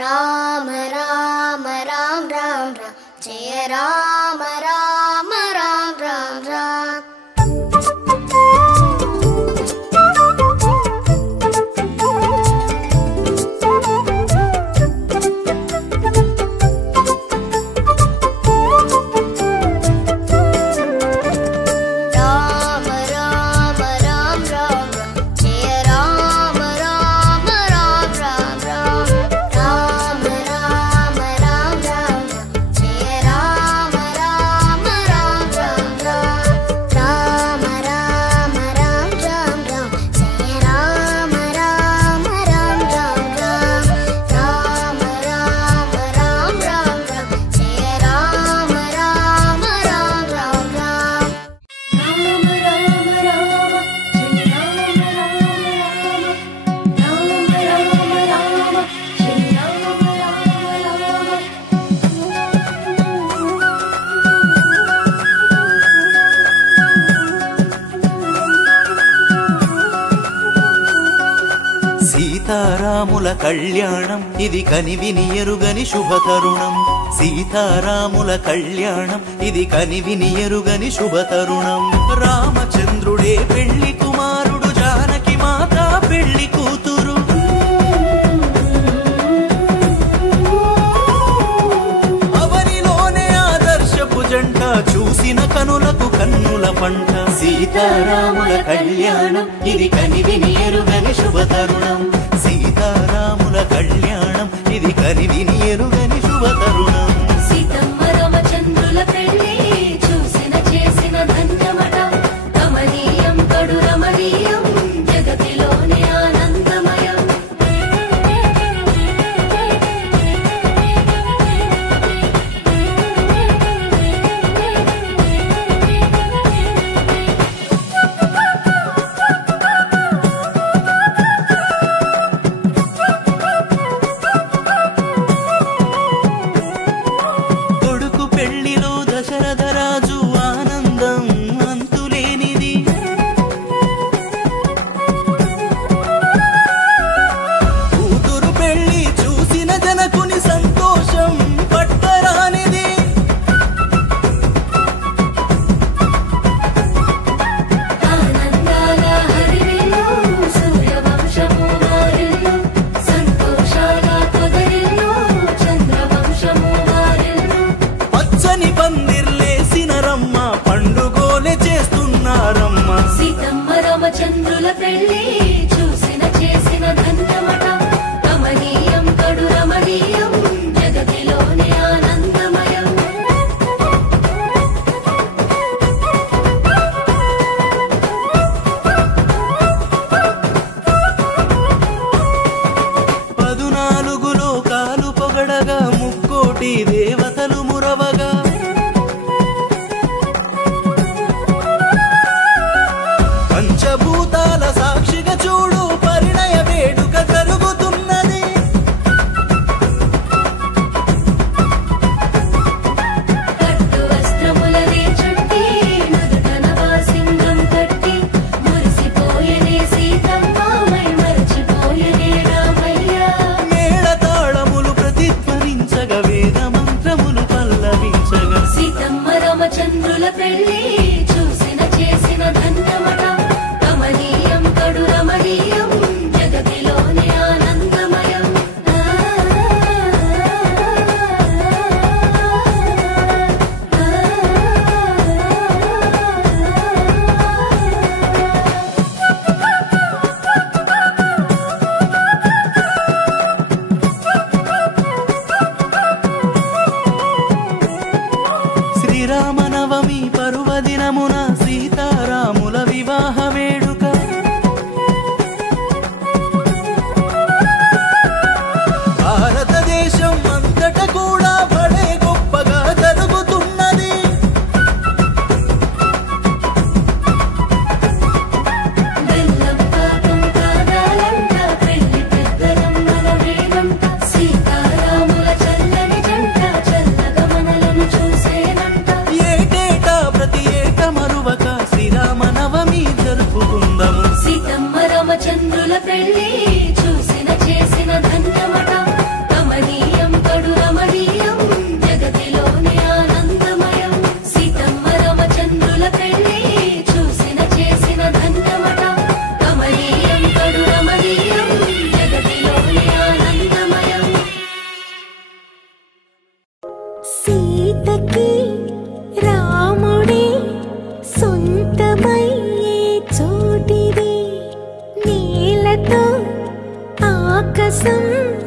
రామ రామ రామ రామ రామ జయ రామ రామ రామ రామ రామ. సీతారాముల కళ్యాణం ఇది కనివిని ఎరుగని శుభతరుణం. సీతారాముల కళ్యాణం ఇది కనివిని ఎరుగని శుభతరుణం. రామచంద్రుడే పెళ్లి కుమారుడు, జానకి మాత పెళ్లి కూతురు. అవనిలోనే ఆదర్శపు జంట, చూసిన కనులకు కన్నుల పంట. సీతారాముల కళ్యాణం ఇది కనివిని ఎరుగని శుభతరుణం. సీతారాముల కళ్యాణం ఇది కనివిని ఎరుగని శుభతరుణం. సీతమ్మ రామచంద్రుల పెళ్లి చూసిన చేసిన ధన్యమట. కమనీయం కడు రమణీయం, జగతిలోనే ఆనందమయం. కోసం